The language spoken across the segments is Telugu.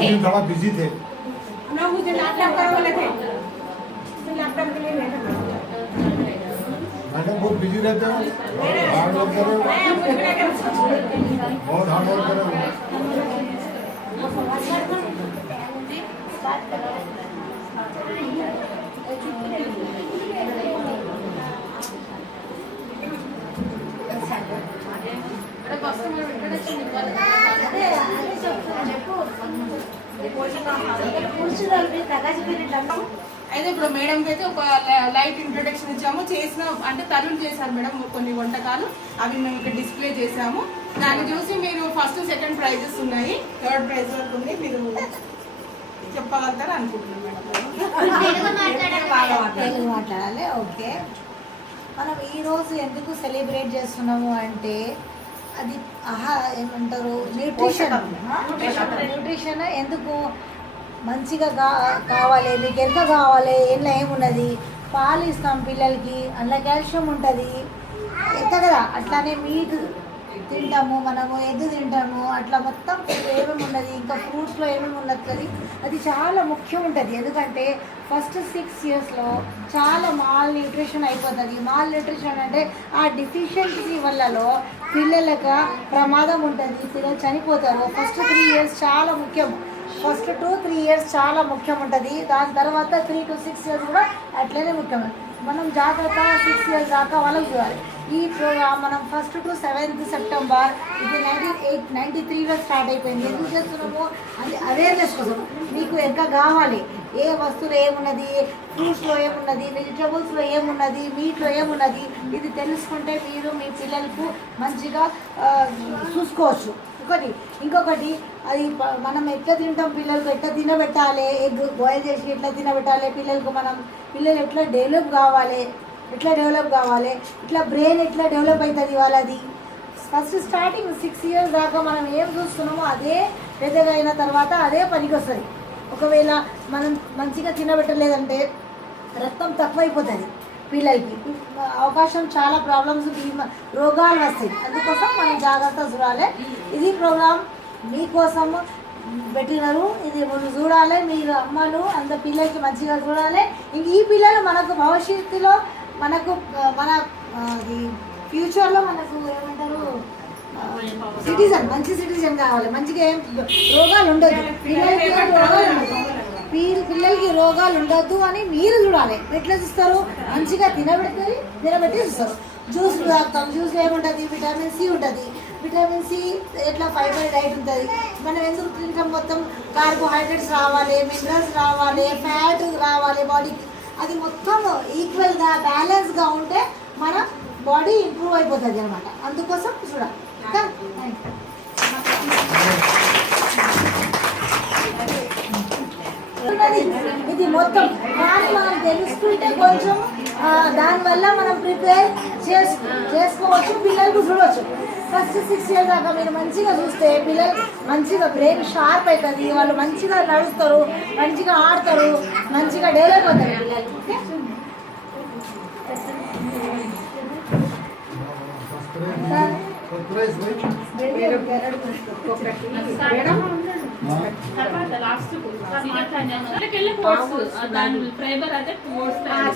दिन थोड़ा बिजी थे ना, मुझे लैपटॉप करने वाले थे, तो लैपटॉप के लिए मैडम बहुत बिजी रहते हो, हार्ड वर्क कर रहे हो, बहुत हार्ड वर्क कर रहे हो। అయితే ఇప్పుడు మేడంకి అయితే ఒక లైట్ ఇంట్రొడక్షన్ ఇచ్చాము. చేసిన అంటే తరుణ్ చేశారు మేడం కొన్ని వంటకాలు, అవి మేము ఇక్కడ డిస్ప్లే చేసాము. దాన్ని చూసి మీరు ఫస్ట్ సెకండ్ ప్రైజెస్ ఉన్నాయి, థర్డ్ ప్రైజ్ వరకు ఉంది, మీరు చెప్పగలుగుతారు అనుకుంటున్నాం తెలుగు మాట్లాడాలి. ఓకే, మనం ఈరోజు ఎందుకు సెలబ్రేట్ చేస్తున్నాము అంటే అది ఏమంటారు న్యూట్రిషన్ ఎందుకు మంచిగా కావాలి, మీకు ఎంత కావాలి, ఏళ్ళ ఏమున్నది, పాలు ఇస్తాం పిల్లలకి, అందులో కాల్షియం ఉంటుంది ఎంత కదా. అట్లానే మీట్ తింటాము, మనము ఎగ్ తింటాము, అట్లా మొత్తం ఏమేమి ఉన్నది, ఇంకా ఫ్రూట్స్లో ఏమేమి ఉన్నది, అది చాలా ముఖ్యం ఉంటుంది. ఎందుకంటే ఫస్ట్ 6 yearsలో చాలా మాల్ న్యూట్రిషన్ అయిపోతుంది. మాల్ న్యూట్రిషన్ అంటే ఆ డిఫిషియన్సీ వల్లలో పిల్లలకు ప్రమాదం ఉంటుంది, పిల్లలు చనిపోతారు. ఫస్ట్ 3 years చాలా ముఖ్యం, ఫస్ట్ 2-3 years చాలా ముఖ్యం ఉంటుంది. దాని తర్వాత 3 to 6 years కూడా అట్లనే ముఖ్యం. మనం జాగ్రత్త 6 years దాకా వాళ్ళకి చూడాలి. ఈ ప్రోగ్రామ్ మనం 1st to 7th September ఇది 1993లో స్టార్ట్ అయిపోయింది. ఎందుకు చేస్తున్నాము అది అవేర్నెస్ కోసం. మీకు ఎంత కావాలి, ఏ వస్తువులు ఏమున్నది, ఫ్రూట్స్లో ఏమున్నది, వెజిటబుల్స్లో ఏమున్నది, మీట్లో ఏమున్నది, ఇది తెలుసుకుంటే మీరు మీ పిల్లలకు మంచిగా చూసుకోవచ్చు. ఇంకొకటి అది మనం ఎట్లా తింటాం, పిల్లలకు ఎట్లా తినబెట్టాలి, ఎగ్ బాయిల్ చేసి ఎట్లా తినబెట్టాలి పిల్లలకు, పిల్లలు ఎట్లా డెవలప్ కావాలి, ఇట్లా బ్రెయిన్ ఎట్లా డెవలప్ అవుతుంది వాళ్ళది. ఫస్ట్ స్టార్టింగ్ 6 years దాకా మనం ఏం చూస్తున్నామో అదే పెద్దగా అయిన తర్వాత అదే పనికి వస్తుంది. ఒకవేళ మనం మంచిగా తినబెట్టలేదంటే రక్తం తక్కువైపోతుంది పిల్లలకి, అవకాశం చాలా ప్రాబ్లమ్స్, రోగాలు వస్తాయి. అందుకోసం మనం జాగ్రత్త చూడాలి. ఇది ప్రోగ్రామ్ మీకోసం పెట్టినారు, ఇది మనం చూడాలి. మీరు అమ్మలు అంత పిల్లలకి మంచిగా చూడాలి. ఈ పిల్లలు మనకు భవిష్యత్తులో మనకు మన ఫ్యూచర్లో మనకు ఏమంటారు మంచి సిటిజన్ కావాలి. మంచిగా ఏం రోగాలు ఉండదు పిల్లలకి రోగాలు ఉండొద్దు అని మీరు చూడాలి. ఎట్లా చూస్తారు, మంచిగా తినబెట్టి చూస్తారు. జ్యూస్ తాగుతాం, జ్యూస్లో ఏముంటుంది, విటమిన్ సి ఉంటుంది. విటమిన్ సి ఎట్లా ఫైబర్ డైట్ ఉంటుంది. మనం ఎందుకు తింటాం, మొత్తం కార్బోహైడ్రేట్స్ రావాలి, మినరల్స్ రావాలి, ఫ్యాట్ రావాలి బాడీకి. అది మొత్తం ఈక్వల్గా బ్యాలెన్స్గా ఉంటే మన బాడీ ఇంప్రూవ్ అయిపోతుంది అనమాట. అందుకోసం చూడాలి. ఇది మొత్తం కానీ మనం తెలుసుకుంటే కొంచెం దానివల్ల మనం ప్రిపేర్ చేసుకోవచ్చు, పిల్లలకు చూడవచ్చు. ఫస్ట్ 6 years దాకా మీరు మంచిగా చూస్తే పిల్లలు మంచిగా బ్రెయిన్ షార్ప్ అవుతుంది, వాళ్ళు మంచిగా నడుస్తారు, మంచిగా ఆడతారు, మంచిగా డెవలప్ అవుతారు పిల్లలు.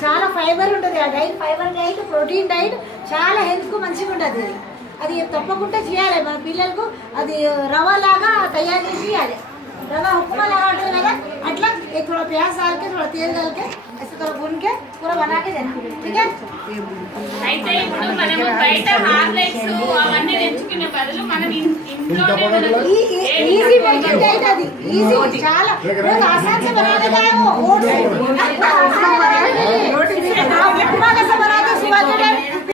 చాలా ఫైబర్ ఉంటుంది. ఆ diet fibre diet, protein diet చాలా హెల్త్కు మంచిగా ఉంటుంది. అది తప్పకుండా చేయాలి మన పిల్లలకు. అది రవ్వలాగా తయారు చేసి ఇవ్వాలి. रवा हुक्मा लगा लगा अट्ला एक थोड़ा प्याज डाल के थोड़ा तेल डाल के ऐसे थोड़ा भून के पूरा बना के देना, ठीक है। అయితే ఇప్పుడు మనం బయట హార్లిక్స్ అవన్నీ తెచ్చుకునే బదులు మనం ఇంట్లోనే మనం ఈజీ मेकिंग డైట్ అది ఈజీ చాలా बहुत आसान से बनाने का है वो ओट्स आसान बनाने के लिए रोटी भी आप उपमा कैसे बनाते सुबह के टाइम